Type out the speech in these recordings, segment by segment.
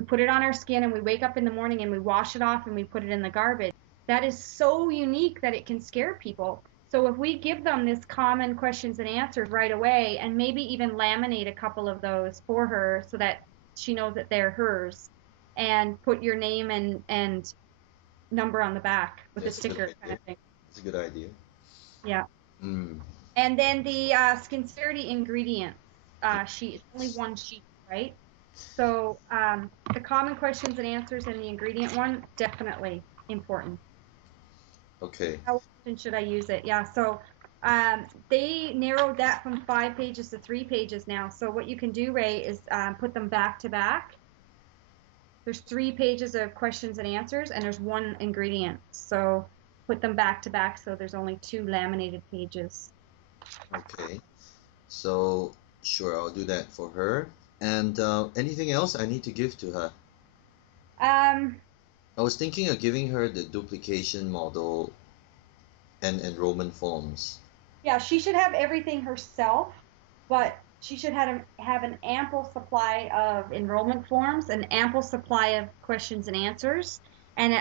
We put it on our skin and we wake up in the morning and we wash it off and we put it in the garbage. That is so unique that it can scare people. So if we give them this common questions and answers right away and maybe even laminate a couple of those for her so that she knows that they're hers and put your name and number on the back with a sticker kind of thing. That's a good idea. Yeah. Mm. And then the Sincerity ingredients sheet. It's only one sheet, right? So the common questions and answers and the ingredient one, definitely important. Okay. How often should I use it? Yeah. So they narrowed that from 5 pages to 3 pages now. So what you can do, Ray, is put them back to back. There's 3 pages of questions and answers, and there's 1 ingredient. So put them back to back so there's only 2 laminated pages. Okay. So, sure, I'll do that for her. And anything else I need to give to her? I was thinking of giving her the duplication model and enrollment forms. Yeah, she should have everything herself, but she should have an ample supply of enrollment forms, an ample supply of questions and answers, and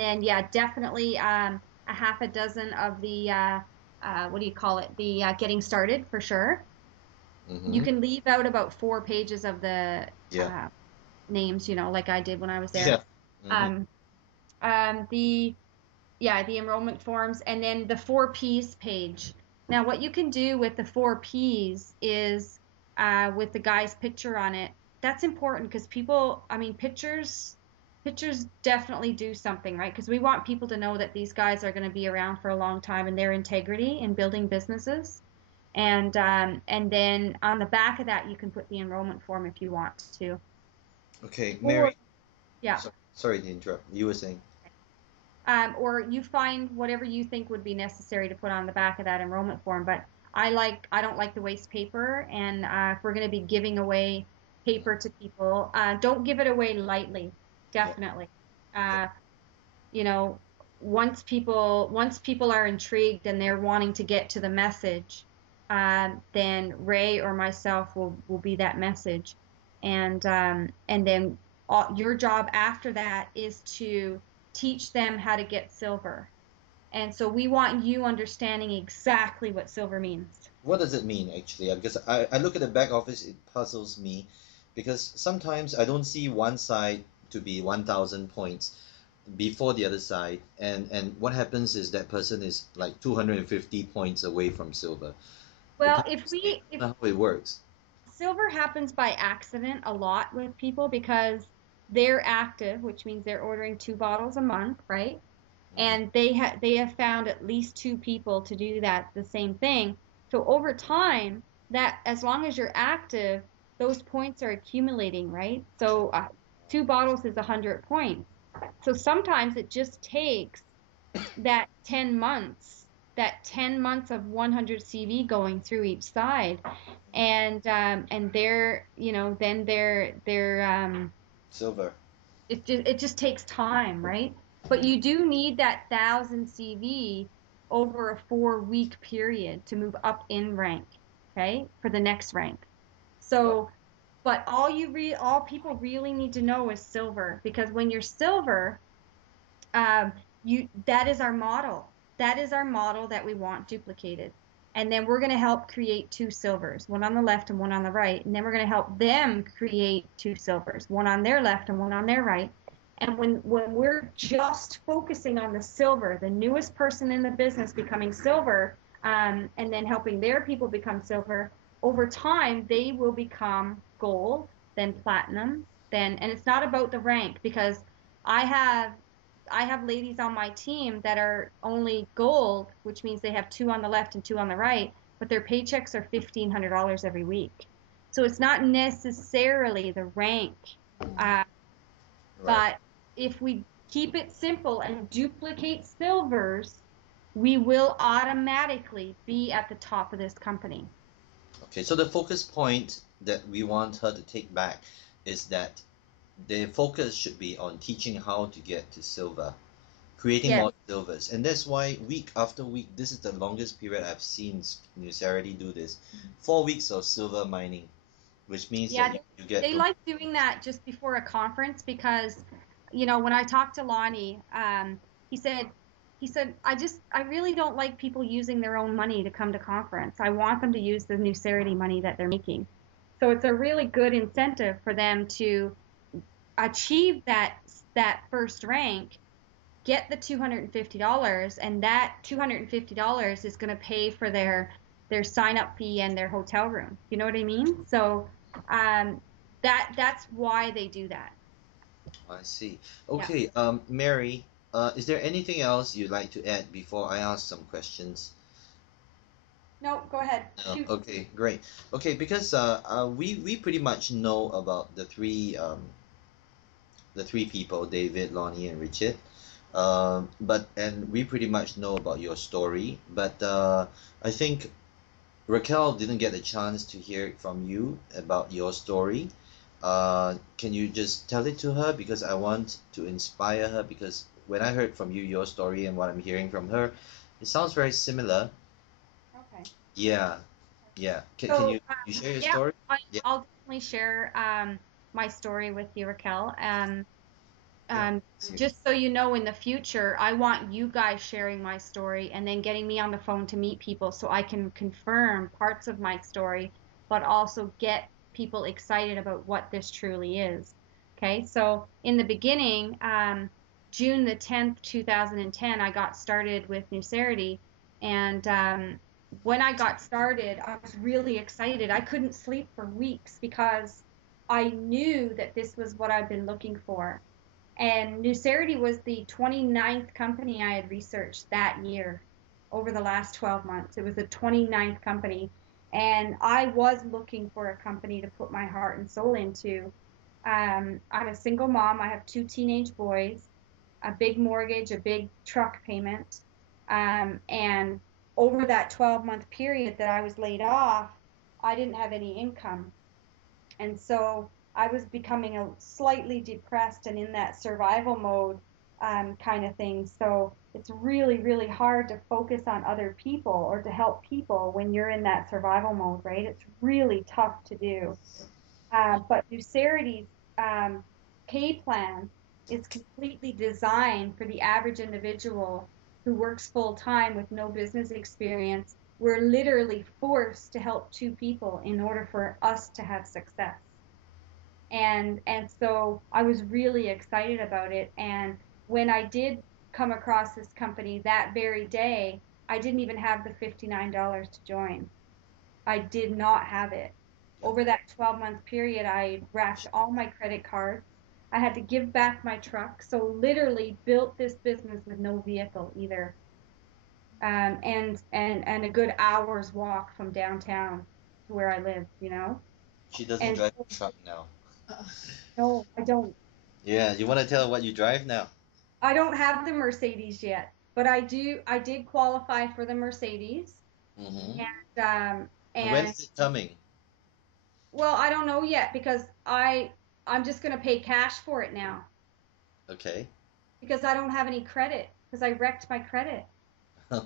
then yeah, definitely a half a dozen of the what do you call it? The getting started for sure. You can leave out about 4 pages of the names, like I did when I was there. The enrollment forms, and then the 4 P's page. Now, what you can do with the 4 P's is with the guy's picture on it. That's important because pictures definitely do something, right? Because we want people to know that these guys are going to be around for a long time and their integrity in building businesses. And then on the back of that, you can put the enrollment form if you want to. Okay, Mary. Yeah. Sorry to interrupt. You were saying. Or you find whatever you think would be necessary to put on the back of that enrollment form. But I don't like the waste paper, and if we're going to be giving away paper to people, don't give it away lightly. Definitely. Once people are intrigued and they're wanting to get to the message, then Ray or myself will be that message, and then your job after that is to teach them how to get silver. And so we want you understanding exactly what silver means. What does it mean actually? Because I look at the back office, it puzzles me because sometimes I don't see one side to be 1,000 points before the other side, and what happens is that person is like 250 points away from silver. Well, how it works. Silver happens by accident a lot with people because they're active, which means they're ordering 2 bottles a month, right? And they have found at least 2 people to do that, the same thing. So over time, that as long as you're active, those points are accumulating, right? So 2 bottles is 100 points. So sometimes it just takes that 10 months of 100 CV going through each side, and they're then they're silver. It just takes time, right? But you do need that 1,000 CV over a 4-week period to move up in rank, okay, for the next rank. So, but all people really need to know is silver, because when you're silver, that is our model. That is our model that we want duplicated. And then we're going to help create 2 silvers, one on the left and one on the right. And then we're going to help them create 2 silvers, one on their left and one on their right. And when we're just focusing on the silver, the newest person in the business becoming silver, and then helping their people become silver, over time, they will become gold, then platinum, and it's not about the rank, because I have ladies on my team that are only gold, which means they have 2 on the left and 2 on the right, but their paychecks are $1,500 every week. So it's not necessarily the rank, but if we keep it simple and duplicate silvers, we will automatically be at the top of this company. Okay, so the focus point that we want her to take back is that the focus should be on teaching how to get to silver, creating more silvers. And that's why week after week, this is the longest period I've seen Sarah do this. 4 weeks of silver mining. which means that Yeah, you get they like doing that just before a conference because, when I talked to Lonnie, he said, I really don't like people using their own money to come to conference. I want them to use the Nucerity money that they're making. So it's a really good incentive for them to achieve that first rank, get the $250, and that $250 is going to pay for their sign up fee and their hotel room. You know what I mean? So um, that's why they do that. I see. Yeah. Okay, Mary, is there anything else you'd like to add before I ask some questions? No, go ahead. No. Shoot. Okay, great. Okay, because we pretty much know about the three people, David, Lonnie, and Richard. But and we pretty much know about your story. But I think Raquel didn't get a chance to hear it from you about your story. Can you just tell it to her because I want to inspire her because when I heard from you your story and what I'm hearing from her, it sounds very similar. Okay. Yeah, yeah. Can So, you share your yeah, story? Yeah, I'll definitely share my story with you, Raquel. yeah. See. Just so you know, in the future, I want you guys sharing my story and then getting me on the phone to meet people so I can confirm parts of my story, but also get people excited about what this truly is. Okay, so in the beginning, June the 10th, 2010, I got started with Nucerity. And when I got started, I was really excited. I couldn't sleep for weeks because I knew that this was what I've been looking for. And Nucerity was the 29th company I had researched that year over the last 12 months. It was the 29th company. And I was looking for a company to put my heart and soul into. I'm a single mom. I have two teenage boys, a big mortgage, a big truck payment. And over that 12-month period that I was laid off, I didn't have any income. And so I was becoming a slightly depressed and in that survival mode kind of thing. So it's really, really hard to focus on other people or to help people when you're in that survival mode, right? It's really tough to do. But Nucerity's pay plan is completely designed for the average individual who works full time with no business experience. We're literally forced to help two people in order for us to have success. And so I was really excited about it. And when I did come across this company that very day, I didn't even have the $59 to join. I did not have it. Yeah. Over that 12-month period, I racked all my credit cards. I had to give back my truck. So literally built this business with no vehicle either. And a good hour's walk from downtown to where I live. She doesn't And drive so, a truck now. no, I don't. Yeah, you want to tell what you drive now? I don't have the Mercedes yet, but I do. I did qualify for the Mercedes, Mm-hmm. and And when and is it coming? well, I don't know yet because I'm just gonna pay cash for it now Okay. because I don't have any credit because I wrecked my credit.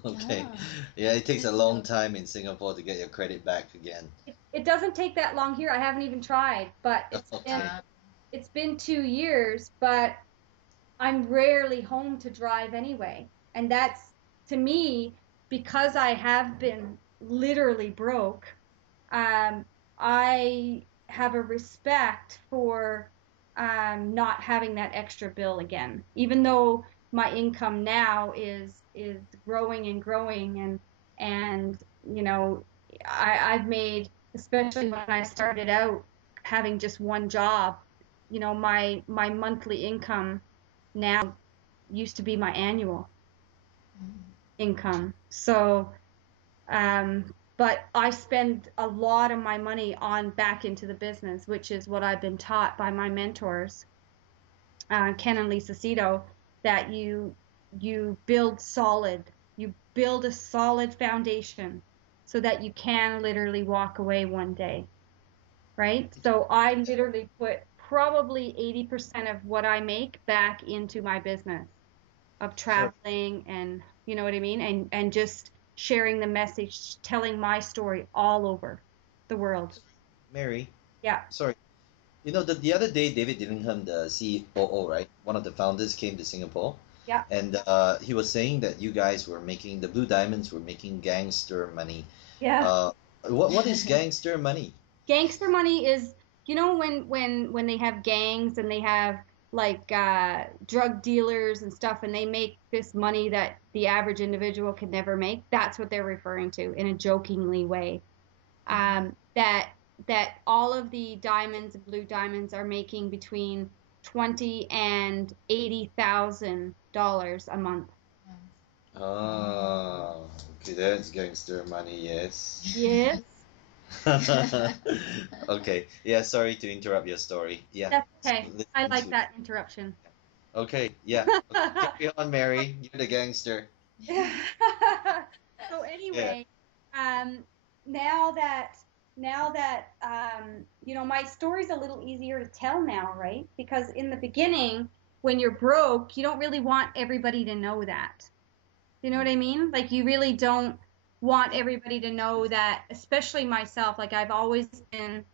Okay. Ah, Yeah, it takes good a to long know. time in Singapore to get your credit back again. It doesn't take that long here. I haven't even tried, but Okay. it's been 2 years, but I'm rarely home to drive anyway. And that's to me because I have been literally broke. um, I have a respect for not having that extra bill again, even though my income now is growing and growing, and I've made, especially when I started out having just one job, my monthly income now used to be my annual Mm. income. So but I spend a lot of my money on back into the business, which is what I've been taught by my mentors, Ken and Lisa Cito, that you build solid, you build a solid foundation so that you can literally walk away one day, right? So I literally put probably 80% of what I make back into my business of So, traveling, and you know what I mean, and just sharing the message, telling my story all over the world. Mary, Yeah. Sorry. You know, the other day, David Dillingham, the COO, right? One of the founders came to Singapore, Yeah. and he was saying that you guys were making, the Blue Diamonds were making gangster money. Yeah. Uh, what is gangster money? Gangster money is, you know, when they have gangs and they have like drug dealers and stuff, and they make this money that the average individual could never make. That's what they're referring to in a jokingly way. That all of the diamonds, blue diamonds, are making between 20 and $80,000 a month. Ah, okay, that's gangster money, yes. Yes, Okay, yeah, sorry to interrupt your story. Yeah, that's so okay. I listen like to. that interruption. Okay, yeah. Okay, carry on, Mary. You're the gangster. So Yeah. anyway, um, now that you know, my story's a little easier to tell now, right? Because in the beginning, when you're broke, you don't really want everybody to know that. You know what I mean? Like you really don't want everybody to know that, especially myself. Like I've always been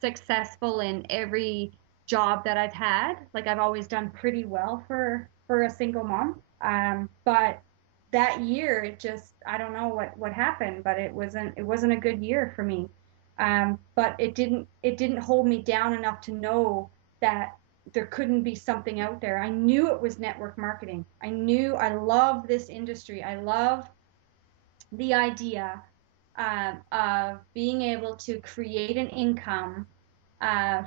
successful in every job that I've had. Like I've always done pretty well for a single mom. But that year, it just I don't know what happened, but it wasn't a good year for me. But it didn't hold me down enough to know that there couldn't be something out there. I knew it was network marketing. I knew I love this industry. I love the idea of being able to create an income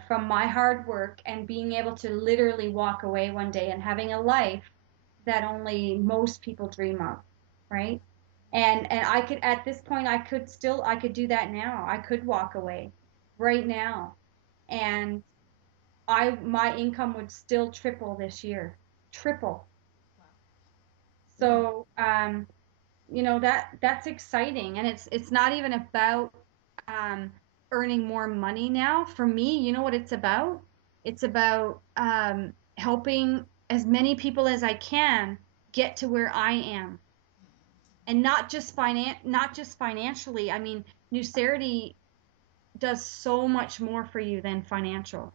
from my hard work and being able to literally walk away one day and having a life that only most people dream of, right? And I could at this point I could do that now. I could walk away right now and I my income would still triple this year. Triple. So you know that's exciting and it's not even about um earning more money now. For me, you know what it's about? It's about helping as many people as I can get to where I am. And not just financially. I mean, Nucerity does so much more for you than financial.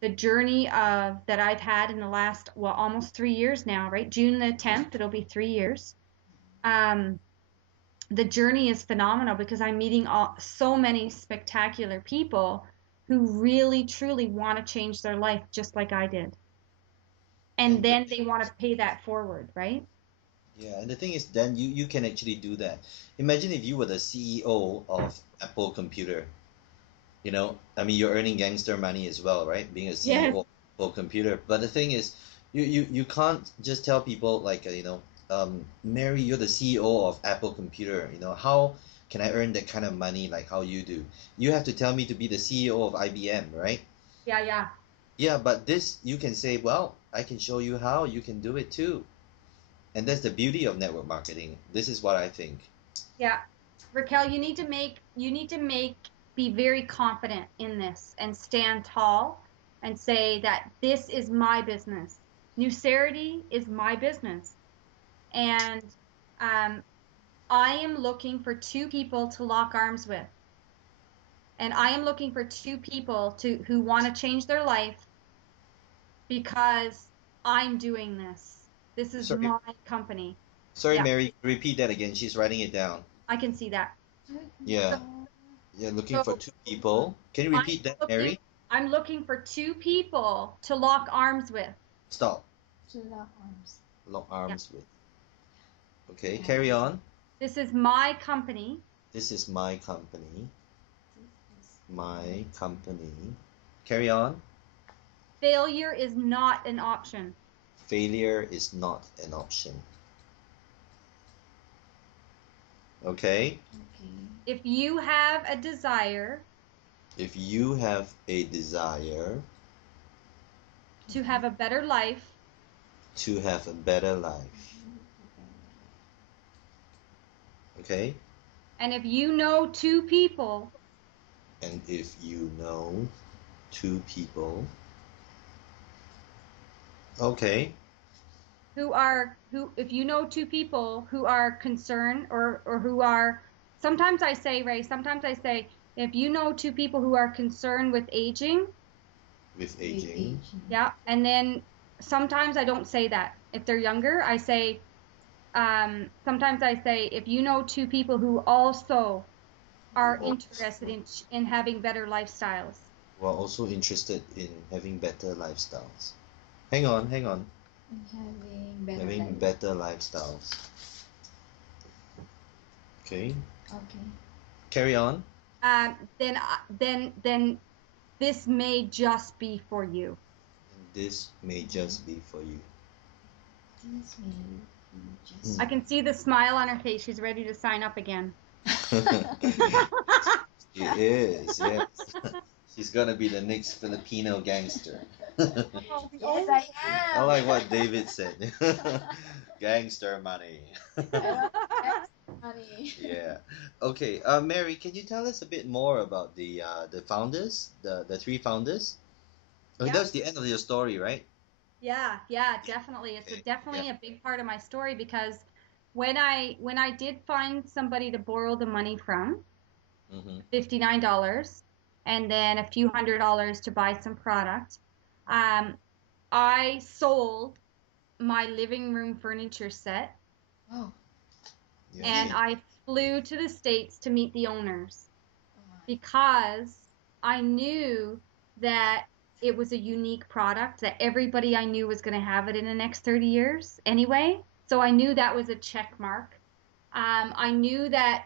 The journey of that I've had in the last, well, almost 3 years now, right? June the 10th, it'll be 3 years. Um, the journey is phenomenal because I'm meeting so many spectacular people who really truly want to change their life just like I did. And And the then thing they want is, to pay that forward, right? yeah, and the thing is, then you can actually do that. Imagine if you were the CEO of Apple Computer. You know, I mean, you're earning gangster money as well, right? Being a Yes. CEO of Apple Computer. But the thing is, you can't just tell people like, Mary, you're the CEO of Apple Computer. You know, how can I earn that kind of money like how you do? You have to tell me to be the CEO of IBM, right? Yeah, yeah. Yeah, but this you can say, well, I can show you how you can do it too. And that's the beauty of network marketing. This is what I think. Yeah. Raquel, be very confident in this and stand tall and say that this is my business. Nucerity is my business. And um, I am looking for two people to lock arms with. And I am looking for two people to who want to change their life because I'm doing this. This is Sorry, my company. sorry, Yeah, Mary. Repeat that again. She's writing it down. I can see that. So, Yeah, you're looking for so two people. Can you I'm repeat that, looking Mary? I'm looking for two people to lock arms with. Stop. arms. Lock Yeah. arms with. Okay, carry on. This is my company. This is my company. My company. Carry on. Failure is not an option. Failure is not an option. Okay? If you have a desire If you have a desire to have a better life, to have a better life, okay? and if you know two people And if you know two people, okay, who if you know two people who are concerned or who are sometimes I say, Ray, sometimes I say If you know two people who are concerned with aging, With aging. yeah, and then sometimes I don't say that. If they're younger, I say, sometimes I say, if you know two people who also are interested in having better lifestyles. Who are also interested in having better lifestyles. Hang on, hang on. Having better lifestyles. Okay. Okay. Carry on. Then this may just be for you. This may just be for you. This may just. I can see the smile on her face. She's ready to sign up again. She is, yes. She's gonna be the next Filipino gangster. Yes, I I am. like what David said. Gangster money. Money. Yeah. Okay. Mary, can you tell us a bit more about the founders, the three founders? Oh, Yeah. that was the end of your story, right? Yeah, definitely. It's Okay. definitely Yeah. a big part of my story because when I did find somebody to borrow the money from, Mm-hmm. $59, and then a few $100 to buy some product, I sold my living room furniture set, Oh. and Yeah. I flew to the States to meet the owners because I knew that it was a unique product, that everybody I knew was going to have it in the next 30 years anyway. So I knew that was a check mark. I knew that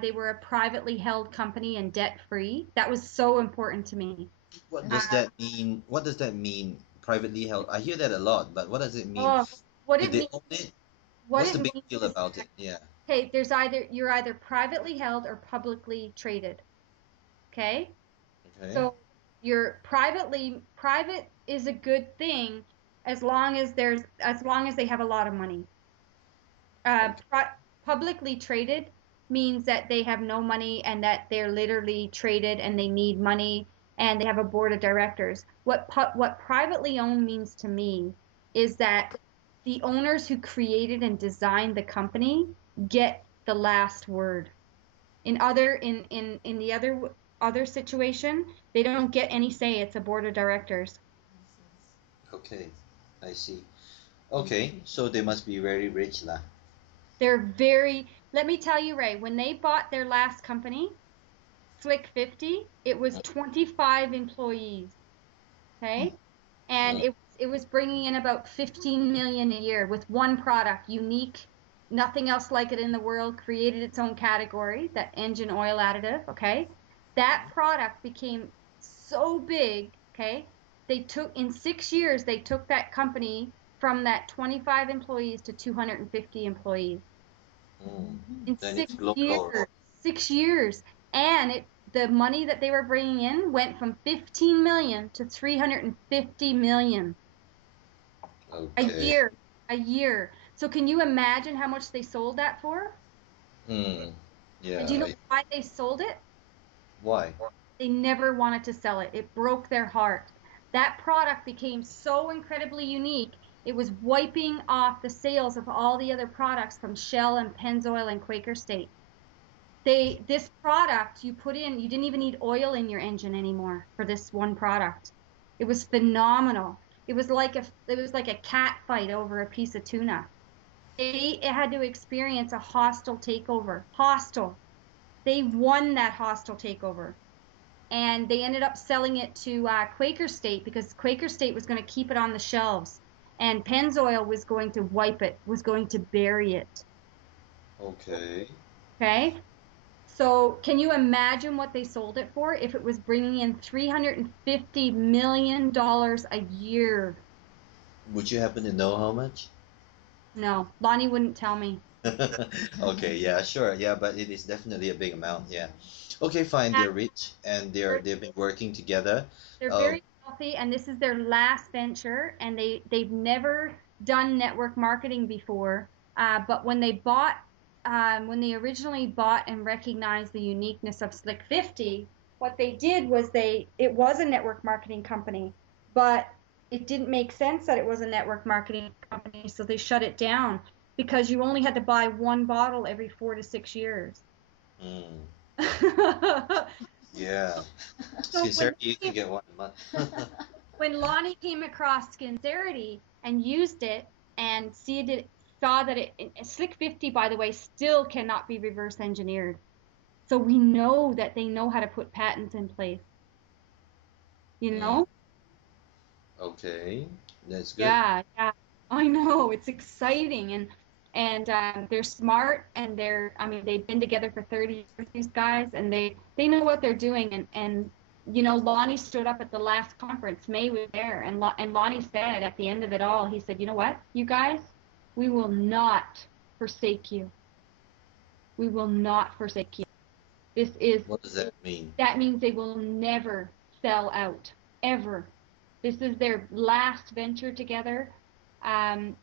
they were a privately held company and debt free. That was so important to me. What Uh, does that mean? What does that mean? Privately held. I hear that a lot, but what does it mean? oh, what Did it they means, own it? what What's it the big means deal is about that, it? Yeah. okay, you're either privately held or publicly traded. Okay, Okay. so private is a good thing as long as they have a lot of money. Uh, Okay. pri Publicly traded means that they have no money and that they're literally traded and they need money and they have a board of directors. What privately owned means to me is that the owners who created and designed the company get the last word. In the other situation, they don't get any say. It's a board of directors. Okay. I see. Okay. So they must be very rich, lah. Let me tell you, Ray, when they bought their last company, Slick 50, it was 25 employees, okay? And Mm. it was bringing in about 15 million a year with one product, unique, nothing else like it in the world, created its own category, that engine oil additive, okay? That product became so big, okay? In 6 years, they took that company from that 25 employees to 250 employees Mm. in Then six it's global. years. 6 years. And the money that they were bringing in went from 15 million to 350 million a Okay. year. A year. So can you imagine how much they sold that for? Hmm. And do you Yeah. know why they sold it? Why? They never wanted to sell it. It broke their heart. That product became so incredibly unique. It was wiping off the sales of all the other products from Shell and Pennzoil and Quaker State. This product you put in, you didn't even need oil in your engine anymore for this one product. It was phenomenal. It was like a cat fight over a piece of tuna. They had to experience a hostile takeover. Hostile. They won that hostile takeover. And they ended up selling it to Quaker State because Quaker State was going to keep it on the shelves. And Pennzoil was going to wipe it, was going to bury it. Okay. Okay? So can you imagine what they sold it for if it was bringing in $350 million a year? Would you happen to know how much? No, Lonnie wouldn't tell me. Okay, yeah, sure. Yeah, but it is definitely a big amount, yeah. Okay, fine. And They're rich and they're, they've been working together. they're Uh, very wealthy, and this is their last venture, and they've never done network marketing before. But when they originally bought and recognized the uniqueness of Slick 50, what they did was it was a network marketing company, but it didn't make sense that it was a network marketing company, so they shut it down because you only had to buy one bottle every 4 to 6 years. mm, Yeah. So Sincerity, you can get one a month. when Lonnie came across Skincerity and used it and saw that Slick 50, by the way, still cannot be reverse engineered. So we know that they know how to put patents in place, you Mm, know? okay, that's good. Yeah, yeah. I know. It's exciting and they're smart and I mean they've been together for 30 years, these guys, and they know what they're doing and you know, Lonnie stood up at the last conference. May was there and Lonnie said at the end of it all, he said, "You know what, you guys? We will not forsake you. We will not forsake you. This is What does that mean? That means they will never sell out, ever. This is their last venture together.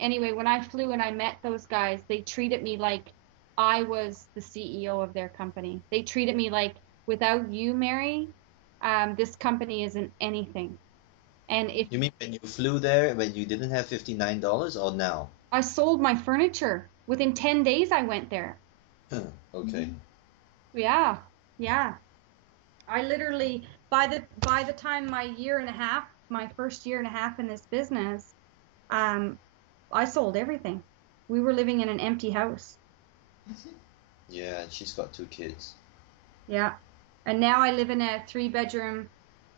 Anyway, when I flew and I met those guys, they treated me like I was the CEO of their company. They treated me like, without you, Mary, this company isn't anything. And if You mean when you flew there when you didn't have $59 or now? I sold my furniture within 10 days, I went there. Okay. Yeah, yeah. I literally by the time my first year and a half in this business, um, I sold everything. We were living in an empty house. Yeah, and she's got two kids. Yeah. And now I live in a 3-bedroom,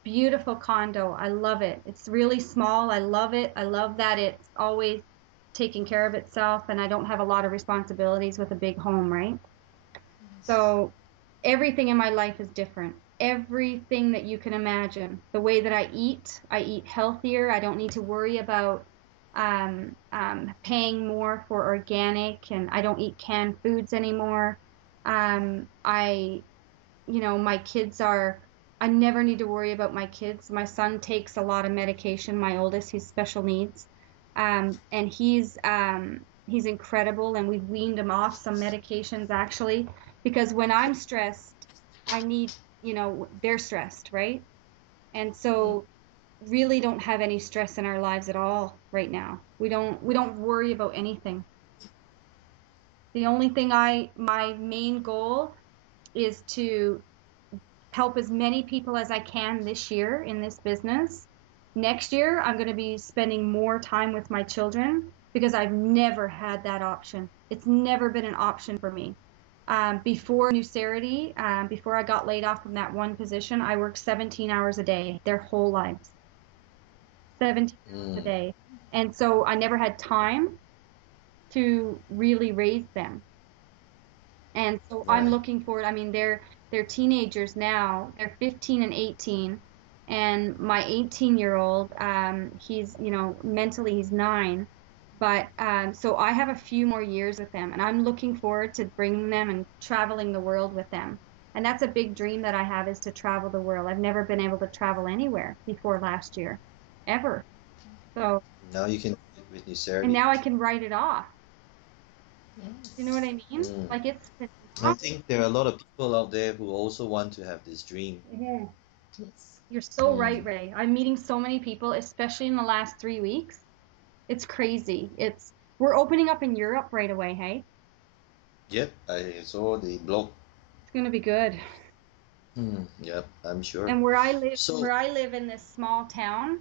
beautiful condo. I love it. It's really small. I love it. I love that it's always taking care of itself and I don't have a lot of responsibilities with a big home, right? Yes. So everything in my life is different. Everything that you can imagine. The way that I eat healthier. I don't need to worry about paying more for organic, and I don't eat canned foods anymore. I, you know, I never need to worry about my kids. My son takes a lot of medication, my oldest, he's special needs. And he's incredible, and we've weaned him off some medications actually, because when I'm stressed, I need, you know, they're stressed, right? And Mm. so really don't have any stress in our lives at all right now. We don't worry about anything. The only thing my main goal is to help as many people as I can this year in this business. Next year, I'm going to be spending more time with my children because I've never had that option. It's never been an option for me. Before Nucerity, before I got laid off from that one position, I worked 17 hours a day, their whole lives, 17 hours a Mm. day. And so I never had time to really raise them. And so I'm Right. looking forward. I mean, they're teenagers now. They're 15 and 18. And my 18-year-old, he's, you know, mentally he's 9. But so I have a few more years with them, and I'm looking forward to bringing them and traveling the world with them. And that's a big dream that I have, is to travel the world. I've never been able to travel anywhere before last year, ever. So, Now you can do it with and Nucerity. now I can write it off. You know what Yes. I mean? Mm. Like it's I think there are a lot of people out there who also want to have this dream. awesome. Yes. You're so right, Mm. Ray. I'm meeting so many people, especially in the last 3 weeks. It's crazy. We're opening up in Europe right away, hey? Yep, I saw the blog. It's gonna be good. Yep, I'm sure. And So, where I live in this small town,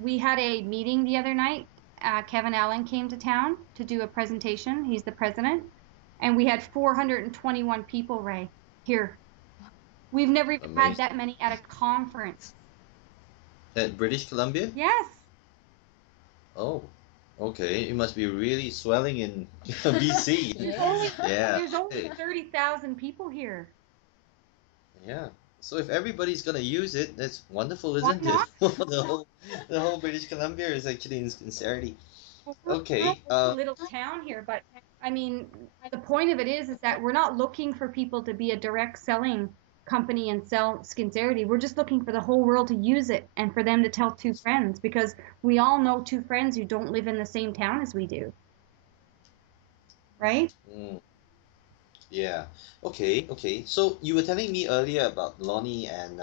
we had a meeting the other night. Kevin Allen came to town to do a presentation. He's the president, and we had 421 people, Ray, here. We've never even had amazing. that many at a conference. At British Columbia? Yes. Oh, okay. It must be really swelling in BC. There's Yes. only Yeah. there's only Okay. 30,000 people here. Yeah. So if everybody's gonna use it, that's wonderful, Why isn't it? not? The whole British Columbia is actually in sincerity. Well, we're Okay. a little town here, but I mean, the point of it is that we're not looking for people to be a direct selling company and sell Skincerity. We're just looking for the whole world to use it and for them to tell two friends, because we all know two friends who don't live in the same town as we do, right? Mm, yeah. Okay. Okay. So you were telling me earlier about Lonnie and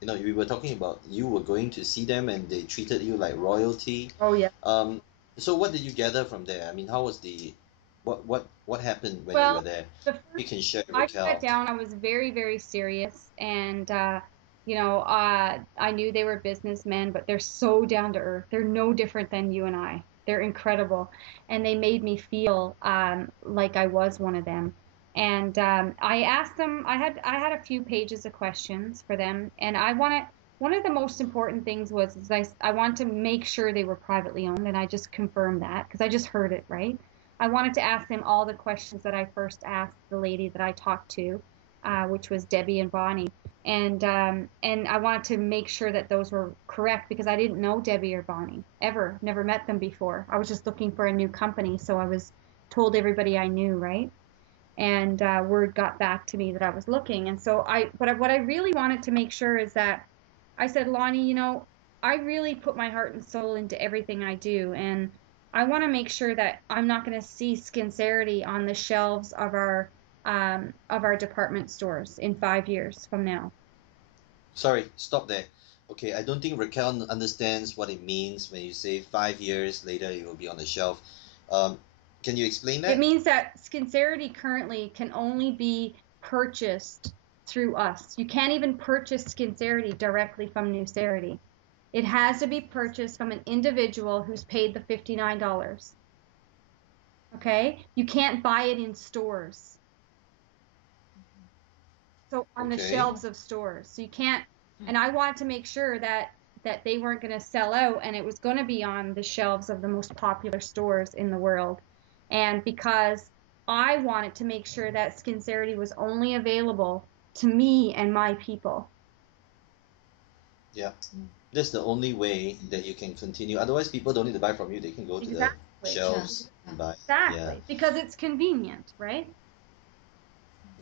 we were talking about you were going to see them and they treated you like royalty. Oh yeah. Um, so what did you gather from there? I mean, how was the what happened when you were Well, there? the You first can share, I sat Raquel. down, I was very, very serious, and I knew they were businessmen, but they're so down to earth. They're no different than you and I. They're incredible, and they made me feel like I was one of them. And I asked them. I had a few pages of questions for them, and I wanted one of the most important things was is I want to make sure they were privately owned, and I just confirmed that because I just heard it, right? I wanted to ask them all the questions that I first asked the lady that I talked to, which was Debbie and Bonnie, and I wanted to make sure that those were correct because I didn't know Debbie or Bonnie ever, never met them before. I was just looking for a new company, so I was told everybody I knew, right? And word got back to me that I was looking, and so but what I really wanted to make sure is that I said, Lonnie, I really put my heart and soul into everything I do, and I want to make sure that I'm not going to see Skincerity on the shelves of our department stores in 5 years from now. Sorry, stop there. Okay, I don't think Raquel understands what it means when you say 5 years later it will be on the shelf. Um, can you explain It that? means that Skincerity currently can only be purchased through us. You can't even purchase Skincerity directly from Nucerity. It has to be purchased from an individual who's paid the $59. Okay? You can't buy it in stores. So on the Okay. shelves of stores. So you can't, and I wanted to make sure that they weren't going to sell out and it was going to be on the shelves of the most popular stores in the world. And because I wanted to make sure that Skincerity was only available to me and my people. Yeah. That's the only way that you can continue. Otherwise, people don't need to buy from you. They can go to the Exactly. shelves and buy. Yeah. Exactly. Because it's convenient, right?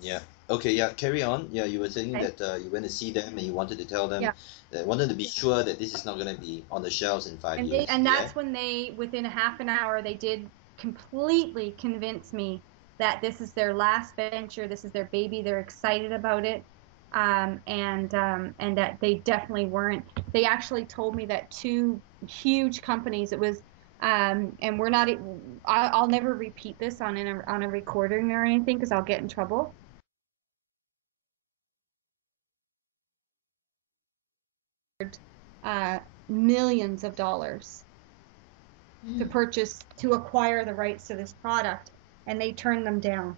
Yeah. Okay. Yeah. Carry on. Yeah. You were saying Okay. that you went to see them and you wanted to tell them Yeah. that wanted to be sure that this is not going to be on the shelves in five And years. Yeah. that's when they, within a half an hour, they did completely convince me that this is their last venture, this is their baby, they're excited about it, and that they definitely weren't. They actually told me that two huge companies, it was, and we're not, I'll never repeat this on a recording or anything because I'll get in trouble. Uh, millions of dollars to acquire the rights to this product, and they turned them down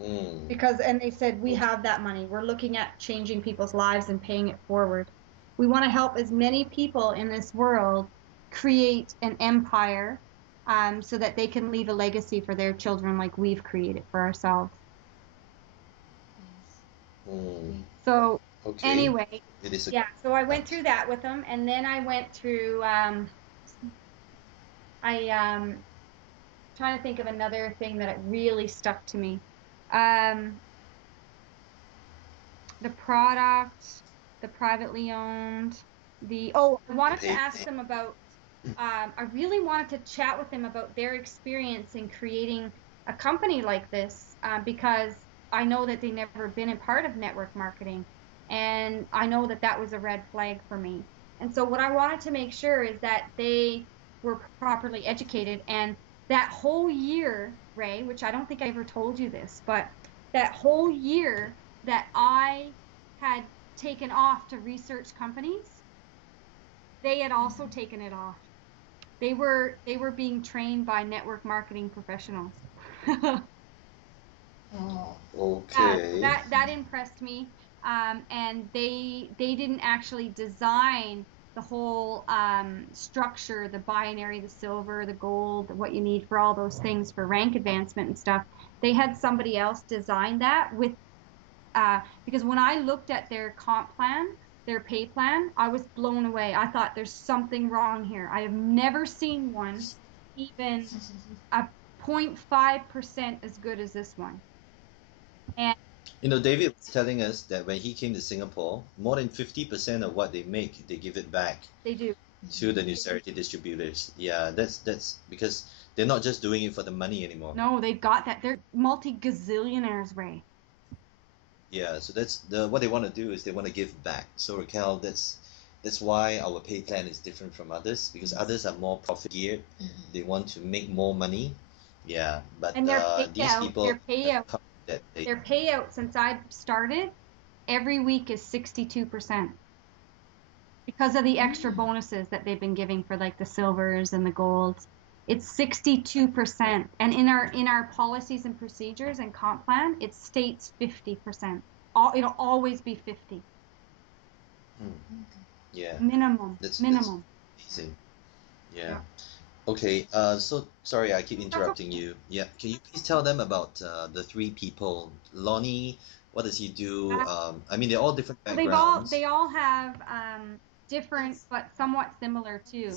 Mm. and they said, we have that money, we're looking at changing people's lives and paying it forward. We want to help as many people in this world create an empire, so that they can leave a legacy for their children like we've created for ourselves. Mm. So Okay. anyway, It is a. yeah, so I went through that with them, and then I went through I trying to think of another thing that it really stuck to me. Um, the product, the privately owned, I The wanted to pay. ask them about, I really wanted to chat with them about their experience in creating a company like this, because I know that they never been a part of network marketing, and I know that that was a red flag for me. And so what I wanted to make sure is that they were properly educated, and that whole year, Ray, which I don't think I ever told you this, but that whole year that I had taken off to research companies, they had also taken it off. They were being trained by network marketing professionals. Oh. Yeah, so Okay. that impressed me. And they didn't actually design the whole structure, the binary, the silver, the gold, what you need for all those things for rank advancement and stuff. They had somebody else design that because when I looked at their comp plan, their pay plan, I was blown away. I thought there's something wrong here. I have never seen one even a 0.5% as good as this one. And David was telling us that when he came to Singapore, more than 50% of what they make, they give it back they do. to the Nucerity distributors. Yeah, that's because they're not just doing it for the money anymore. No, they've got that. They're multi-gazillionaires, Ray. Yeah, so that's what they want to do is they want to give back. So Raquel, That's why our pay plan is different from others, because others are more profit geared. They want to make more money. Yeah, but And these people have come that they. their payout since I started every week is 62% because of the extra bonuses that they've been giving for like the silvers and the golds. It's 62%, and in our policies and procedures and comp plan, it states 50%. It'll always be 50 Yeah, minimum. that's amazing. Yeah. Yeah. Okay. So sorry, I keep That's interrupting you. Yeah. Can you please tell them about the three people? Lonnie, what does he do? I mean, they're all different So backgrounds. they all have different but somewhat similar too.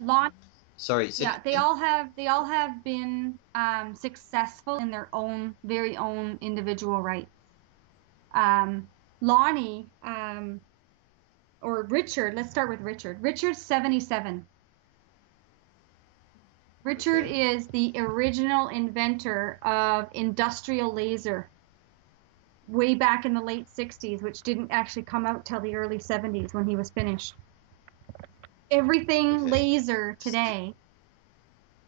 Lonnie, Sorry. Say yeah, that they again? all have been successful in their own very own individual rights. Lonnie, or Richard, let's start with Richard. Richard's 77. Richard Okay. is the original inventor of industrial laser way back in the late 60s, which didn't actually come out till the early 70s when he was finished. Everything Okay. laser today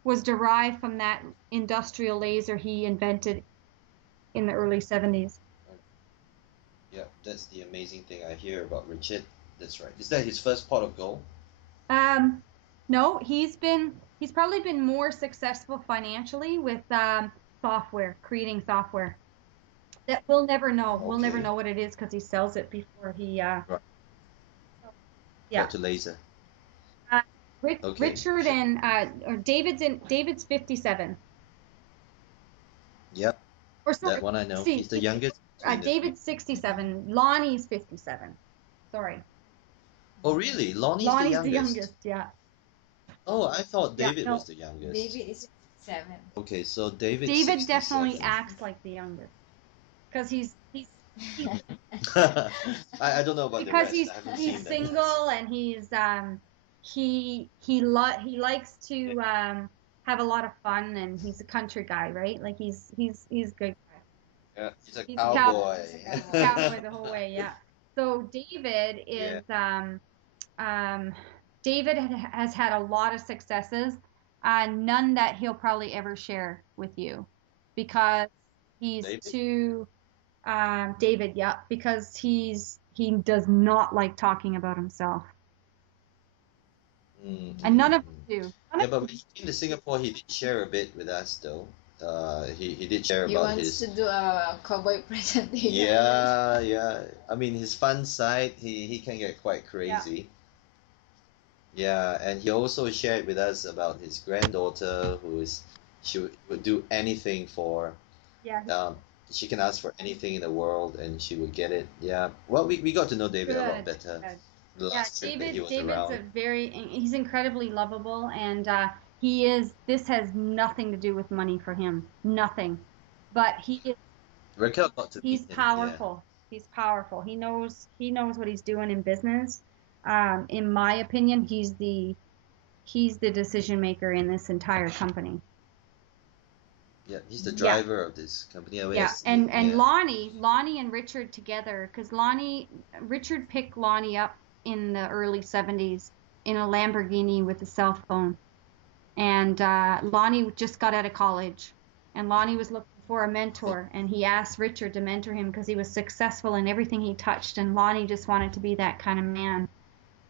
was derived from that industrial laser he invented in the early 70s. Yeah, that's the amazing thing I hear about Richard. That's right. Is that his first pot of gold? No, he's probably been more successful financially with software, creating software that we'll never know. We'll never Okay. know what it is because he sells it before he Right. yeah. Got to laser. Okay. Richard and or David's 57. Yep. Or sorry, That one I know. see, He's the youngest between the three. David's 67. Lonnie's 57. Sorry. Oh, really? Lonnie's the Lonnie's the youngest. youngest, yeah. Oh, I thought Yeah, David no. was the youngest. David is 7. Okay, so David's David 67. definitely acts like the youngest. Because he's I don't know about the because rest. I haven't seen he's them. single and he likes to have a lot of fun, and he's a country guy, right? Like he's a good guy. Yeah, he's a He's cowboy. cowboy the whole way, yeah. So David is David has had a lot of successes, none that he'll probably ever share with you, because he's David? too David, yeah, because he does not like talking about himself, and none of them do. Yeah, but when he came to Singapore, he did share a bit with us, though. He did share He about wants his. to do a cowboy presentation. Yeah, yeah. I mean, his fun side, he can get quite crazy. Yeah, and he also shared with us about his granddaughter, she would do anything for. Yeah. She can ask for anything in the world, and she would get it. Yeah. Well, we got to know David a lot better. Good. The last trip that he was David's around. he's incredibly lovable, and this has nothing to do with money for him, nothing. But Raquel got to he's meet him. powerful. He's powerful. He knows what he's doing in business. In my opinion, he's the decision maker in this entire company. Yeah, he's the driver of this company. Yeah, and Lonnie and Richard together, because Richard picked Lonnie up in the early 70s in a Lamborghini with a cell phone, and Lonnie just got out of college, and Lonnie was looking for a mentor, and he asked Richard to mentor him because he was successful in everything he touched, and Lonnie just wanted to be that kind of man,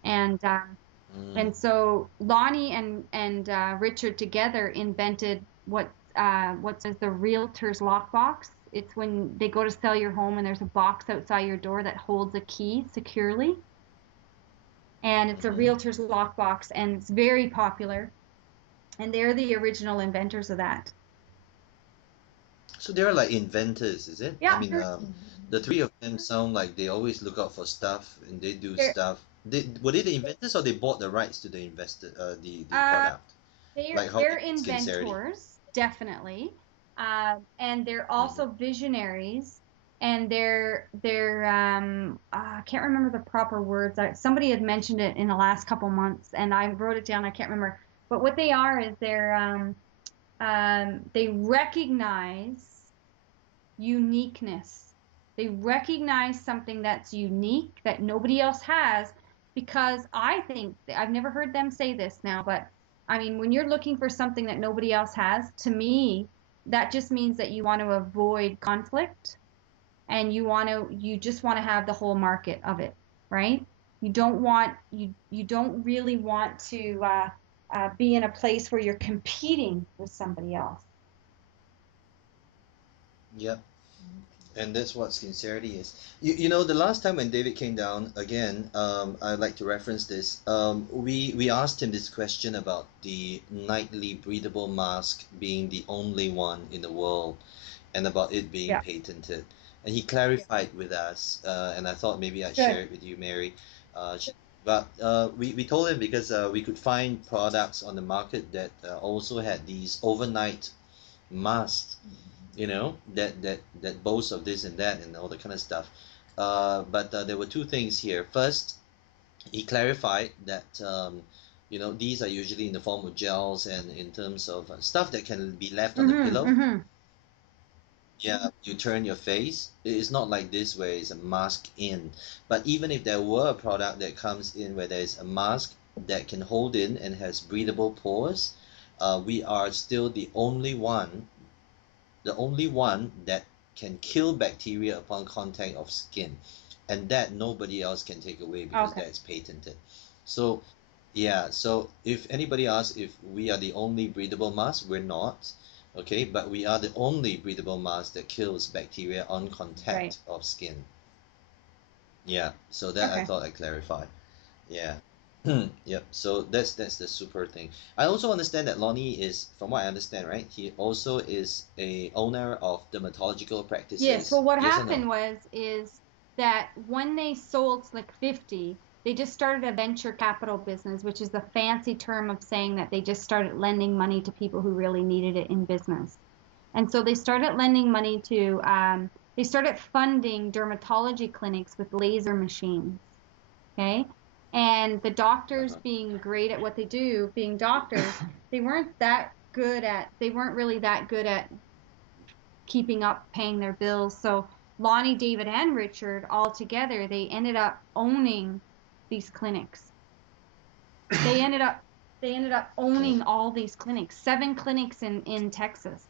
and so Lonnie and Richard together invented what's the realtor's lockbox. It's when they go to sell your home and there's a box outside your door that holds a key securely. And it's a realtor's lockbox, and it's very popular. And they're the original inventors of that. So they're like inventors, is it? Yeah. I mean, the three of them sound like they always look out for stuff and they do stuff. Were they the inventors, or they bought the rights to the product? They're inventors, definitely, and they're also visionaries, and they're I can't remember the proper words. Somebody had mentioned it in the last couple months, and I wrote it down. I can't remember, but what they are is they recognize uniqueness. They recognize something that's unique that nobody else has, because I think I've never heard them say this now, but I mean, when you're looking for something that nobody else has, to me, that just means that you want to avoid conflict and you just want to have the whole market of it, right? You don't really want to be in a place where you're competing with somebody else. Yep. And that's what sincerity is. You know, the last time when David came down, again, I'd like to reference this. We asked him this question about the nightly breathable mask being the only one in the world and about it being Yeah. patented. And he clarified with us, and I thought maybe I'd Good. share it with you, Mary. But we told him because we could find products on the market that also had these overnight masks, you know, that boast of this and that and all that kind of stuff. But there were two things here. First, he clarified that you know, these are usually in the form of gels and in terms of stuff that can be left on the pillow. Mm-hmm. Yeah, you turn your face. It's not like this where it's a mask in. But even if there were a product that comes in where there's a mask that can hold in and has breathable pores, we are still the only one that can kill bacteria upon contact of skin, and that nobody else can take away because Okay. that's patented. So yeah, so if anybody asks if we are the only breathable mask, we're not. Okay, but we are the only breathable mask that kills bacteria on Right. contact of skin. Yeah, so that I Okay. thought I clarified. Yeah. Yep. So that's the super thing. I also understand that Lonnie is, from what I understand, right? He also is a owner of dermatological Yes. practices. Well, what Yes or no? happened is that when they sold Slick 50, they just started a venture capital business, which is the fancy term of saying that they just started lending money to people who really needed it in business. And so they started lending money to, they started funding dermatology clinics with laser machines. Okay. And the doctors Uh-huh. being great at what they do, being doctors, they weren't really that good at keeping up paying their bills. So Lonnie, David, and Richard all together, they ended up owning these clinics. They ended up owning all these clinics, 7 clinics in Texas.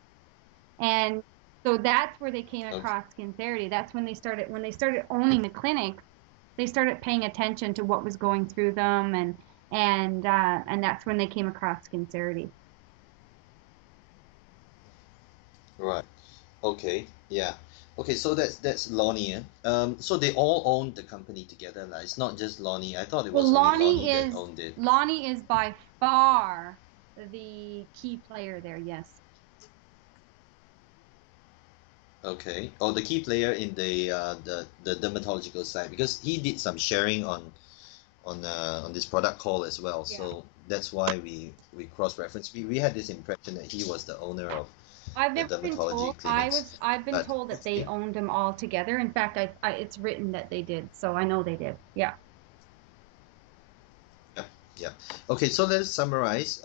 And so that's where they came Okay. across Skincerity. That's when they started owning the clinics, they started paying attention to what was going through them, and that's when they came across Skincerity. Right. Okay. Yeah. Okay, so that's Lonnie. So they all own the company together, like. It's not just Lonnie. I thought it Well, was only Lonnie that owned it. Lonnie is by far the key player there. Yes. Okay. Oh, the key player in the dermatological side because he did some sharing on this product call as well. Yeah. So that's why we cross-reference. We had this impression that he was the owner of I've the never been told. dermatology clinics. I've been But told that they owned them all together. In fact, it's written that they did, so I know they did. Yeah. yeah, yeah. Okay, so let's summarize.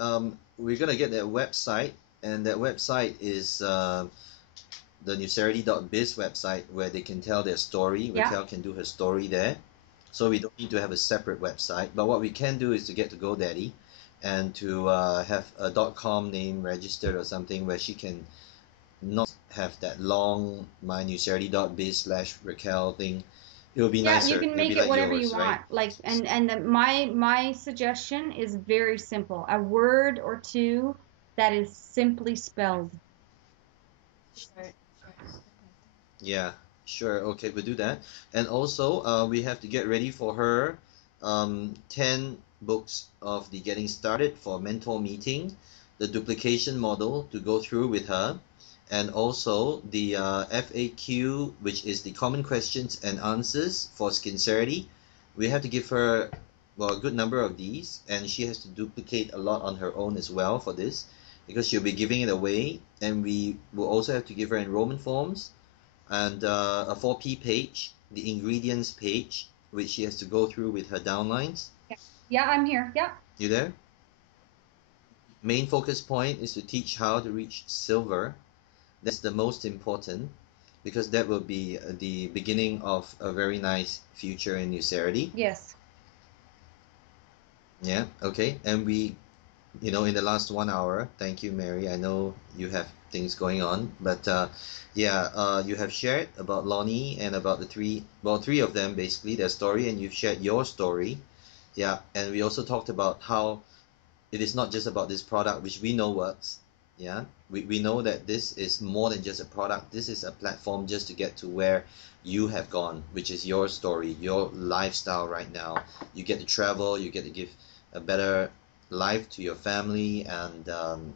We're gonna get their website, and that website is the newcerity.biz website where they can tell their story. Yeah. Raquel can do her story there. So we don't need to have a separate website. But what we can do is to get to GoDaddy and to have a .com name registered or something where she can not have that long mynewcerity.biz/Raquel thing. It will be Yeah, you nicer. can It'll be make it like whatever you yours, right? want. Like, my suggestion is very simple. A word or two that is simply spelled. Short. Yeah, sure. Okay, we'll do that. And also, we have to get ready for her 10 books of the Getting Started for Mentor Meeting, the duplication model to go through with her, and also the FAQ, which is the common questions and answers for Skincerity. We have to give her, well, a good number of these, and she has to duplicate a lot on her own as well for this, because she'll be giving it away, and we will also have to give her enrollment forms and a 4P page, the ingredients page, which she has to go through with her downlines. Yeah, yeah, I'm here. Yeah. You there? Main focus point is to teach how to reach silver. That's the most important because that will be the beginning of a very nice future in Newcerity. Yes. Yeah, okay. And in the last 1 hour, thank you, Mary. I know you have things going on, but yeah, you have shared about Lonnie and about three of them basically, their story, and you've shared your story. Yeah, and we also talked about how it is not just about this product, which we know works. Yeah, we know that this is more than just a product. This is a platform just to get to where you have gone, which is your story, your lifestyle right now. You get to travel, you get to give a better life to your family, and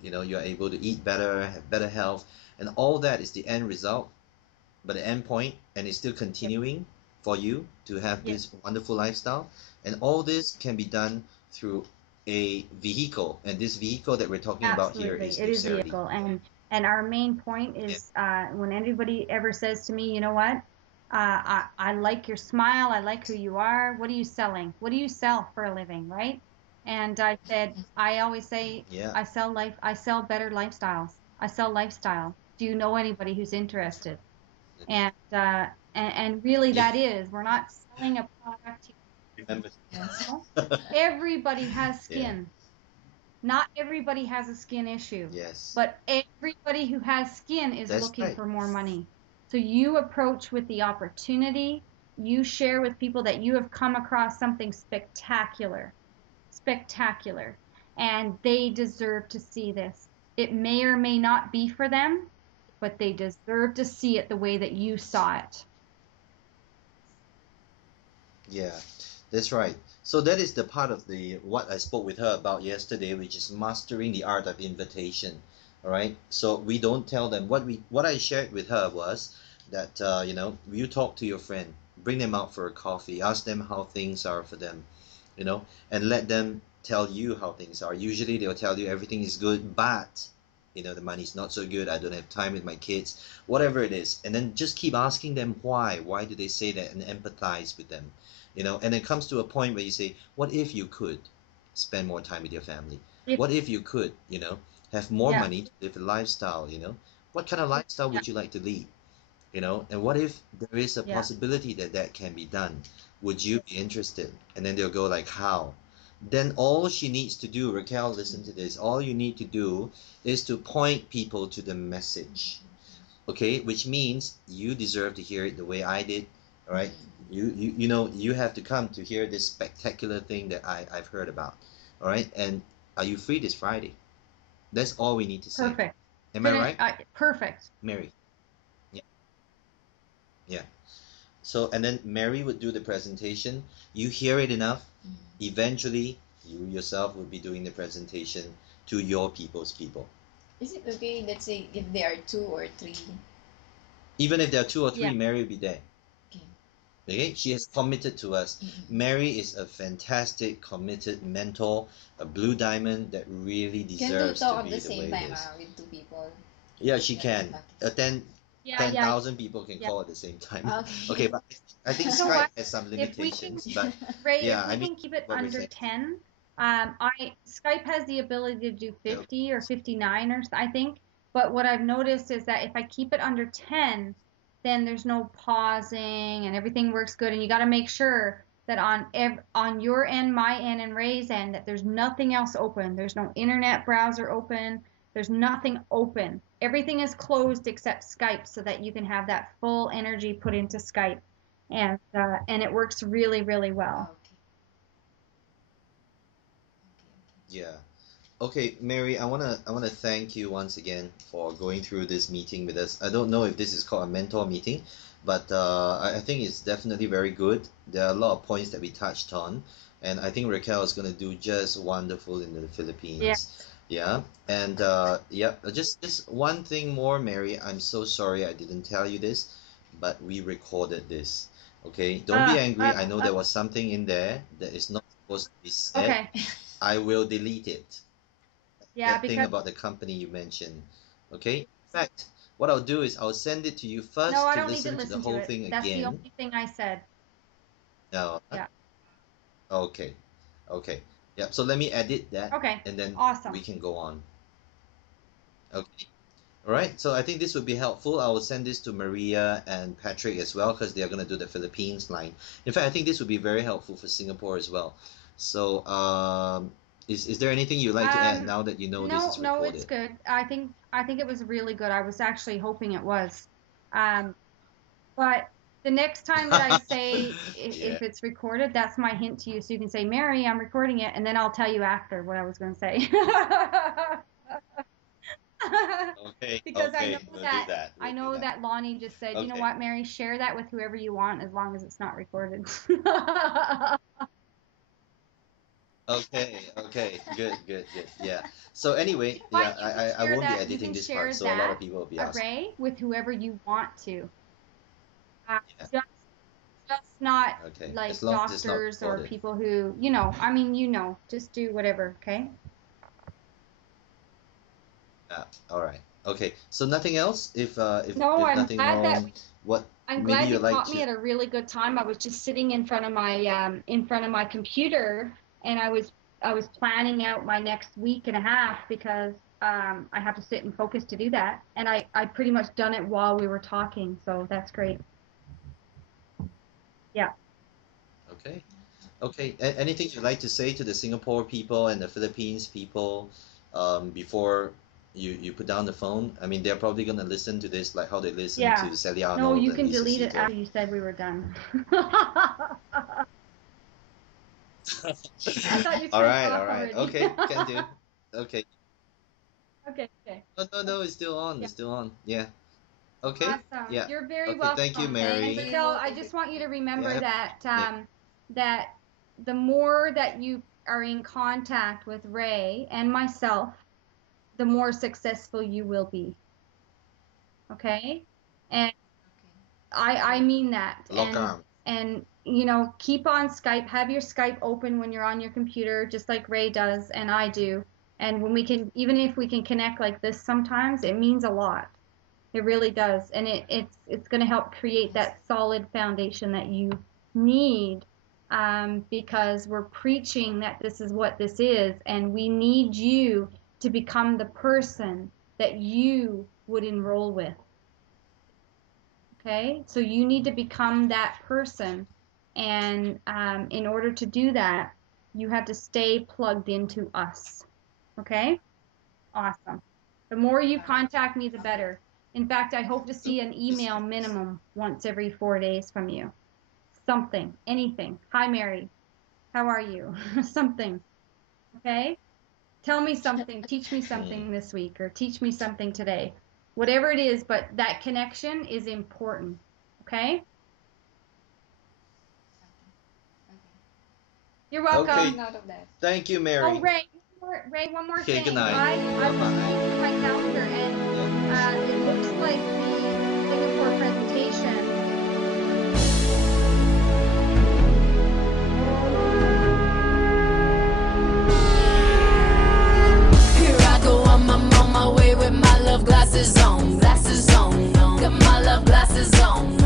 you're able to eat better, have better health, and all that is the end result. But the end point, and it's still Yep. continuing for you to have Yep. this wonderful lifestyle. And all this can be done through a vehicle. And this vehicle that we're talking about here is Absolutely. It is Lucerity. vehicle. And our main point Yeah. is when anybody ever says to me, you know what? I like your smile. I like who you are. What are you selling? What do you sell for a living, right? And I always say, Yeah. I sell better lifestyles. I sell lifestyle. Do you know anybody who's interested? And really Yeah. that is, we're not selling a product. Remember. Yes. Everybody has Yeah. skin. Not everybody has a skin issue, Yes. but everybody who has skin is That's looking right. for more money. So you approach with the opportunity, you share with people that you have come across something spectacular, spectacular, and they deserve to see this. It may or may not be for them, but they deserve to see it the way that you saw it. Yeah, that's right. So that is the part of the what I spoke with her about yesterday, which is mastering the art of invitation. All right. So we don't tell them what I shared with her was that you talk to your friend, bring them out for a coffee, ask them how things are for them, and let them tell you how things are. Usually they'll tell you everything is good, but the money's not so good. I don't have time with my kids, whatever it is, and then just keep asking them why. Why do they say that, and empathize with them. And it comes to a point where you say, what if you could spend more time with your family? If What if you could, have more yeah, money to live a lifestyle? What kind of lifestyle yeah, would you like to lead? And what if there is a yeah, possibility that that can be done? Would you be interested? And then they'll go like, how? Then all she needs to do, Raquel, listen to this. All you need to do is to point people to the message, okay, which means you deserve to hear it the way I did. All right, you have to come to hear this spectacular thing that I've heard about. All right, and are you free this Friday? That's all we need to say. perfect. Am I Finish, right, perfect. Mary? Yeah. Yeah. So and then Mary would do the presentation. You hear it enough, eventually you yourself will be doing the presentation to your people's people. Is it okay, let's say, if there are two or three? Even if there are two or Yeah. three, Mary will be there. Okay. Okay, she has committed to us. Mary is a fantastic, committed mentor, a blue diamond that really Can two deserves to talk at be the the way same it time is. with two people? Yeah, she Yeah. can. Okay. 10, Yeah, ten yeah, thousand people can yeah. call at the same time. Okay, Okay. but I think You know Skype what? has some If we can, limitations. But Ray, yeah, if I we mean, can keep it what we're under saying. 10, I Skype has the ability to do Okay. 50 or 59 or I think. But what I've noticed is that if I keep it under 10, then there's no pausing and everything works good. And you got to make sure that on your end, my end, and Ray's end, that there's nothing else open. There's no internet browser open. There's nothing open. Everything is closed except Skype so that you can have that full energy put into Skype. And it works really, really well. Okay. Okay. Yeah. Okay, Mary, I wanna thank you once again for going through this meeting with us. I don't know if this is called a mentor meeting, but I think it's definitely very good. There are a lot of points that we touched on, and I think Raquel is gonna do just wonderful in the Yeah. Philippines. Yeah, and yeah, just one thing more, Mary. I'm so sorry I didn't tell you this, but we recorded this. Okay, don't be Uh, angry. uh, I know uh, there was something in there that is not supposed to be said. okay. I will delete it, Yeah, that thing because about the company you mentioned. Okay? In fact, what I'll do is I'll send it to you no, first I to don't need to listen to the listen to whole it. thing That's the again. only thing I said. No. Yeah. Okay. Okay. Yeah. So let me edit that Okay. and then we Awesome. can go on. Okay. All right. So I think this would be helpful. I will send this to Maria and Patrick as well because they are going to do the Philippines line. In fact, I think this would be very helpful for Singapore as well. So, is there anything you'd like to add Um, now that you know this no, is no, it's recorded? good. I think it was really good. I was actually hoping it was. Um, but the next time that I say Yeah. if it's recorded, that's my hint to you. So you can say, Mary, I'm recording it, and then I'll tell you after what I was going to say. Okay. Because Okay. We'll do that. I We'll do know that. that Lonnie just said, you know Okay. what, Mary, share that with whoever you want as long as it's not recorded. Okay. Okay. Good. Good. Good. Yeah. So anyway, But yeah, you can I share won't be that. You editing can this part, share so a lot of that people will be asking. array with whoever you want to. Yeah. Just not Okay. like As long as it's not doctors or recorded. people who, I mean, just do whatever, okay? Yeah. All right. Okay. So nothing else? No, If nothing wrong, what I'm maybe glad you you'd like caught me to. at a really good time. I was just sitting in front of my computer, and I was planning out my next week and a half because I have to sit and focus to do that. And I pretty much done it while we were talking, so that's great. Yeah. Okay. Okay. Anything you'd like to say to the Singapore people and the Philippines people, before you put down the phone? I mean, they're probably gonna listen to this like how they listen Yeah. to Sally No, Arnold you and can Lisa delete it Seager. after you said we were done. I thought you All turned it right. off All right. already. Okay. Can do. Okay. Okay, okay. No, no, no. It's still on. Yeah. It's still on. Yeah. Okay. Awesome. Yeah. You're very Okay. Thank you, welcome. Thank And Mary. Raquel, you. I Thank you. just want you to remember Yeah. that the more that you are in contact with Ray and myself, the more successful you will be. Okay? And I mean that. Lock on. And keep on Skype. Have your Skype open when you're on your computer, just like Ray does and I do. And when we can, even if we can connect like this sometimes, it means a lot. It really does. And it's going to help create Yes. that solid foundation that you need, because we're preaching that this is what this is, and we need you to become the person that you would enroll with. Okay? So you need to become that person. And in order to do that, you have to stay plugged into us. Okay? Awesome. The more you contact me, the better. In fact, I hope to see an email minimum once every 4 days from you. Something, anything. Hi, Mary. How are you? Something. Okay? Tell me something. Teach me something this week, or teach me something today. Whatever it is, but that connection is important. Okay? Okay. You're I'll Okay. welcome. make note of that. Thank you, Oh, Mary. Ray, one more Okay. Good thing. night. I was Bye-bye. looking at my calendar, and it looks like the Singapore presentation. Here I go, I'm on my way with my love glasses on, got my love glasses on.